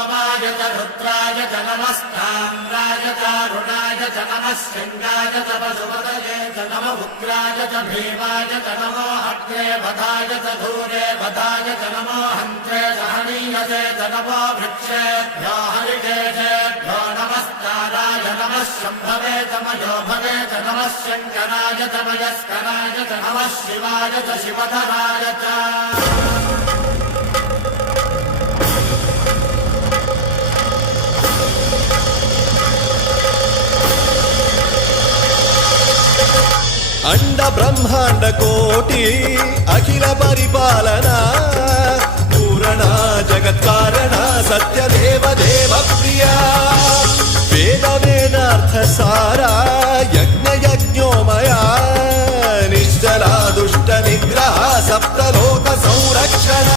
सोमाय च रुद्राय च नमस्ताम्राय चारुणाय च नमः सिंहाय च पशुपतये च नमः उग्राय च भीमाय च नमो अग्रे वधाय च धूरे वधाय च नमो हन्त्रे सहनीयसे च नमो वृक्षेभ्यो हरिकेशेभ्यो नमस्काराय नमः शम्भवे च मयोभवे च नमः शङ्कराय च मयस्कराय च नमः शिवाय च शिवधराय च अंड ब्रह्मांड कोटि अखिल परिपालना पूरणा जगत्कारणा सत्यदेव देव प्रिया वेद वेदार्थ सारा यज्ञ यज्ञोमया निश्चला दुष्ट निग्रह सप्तलोक संरक्षण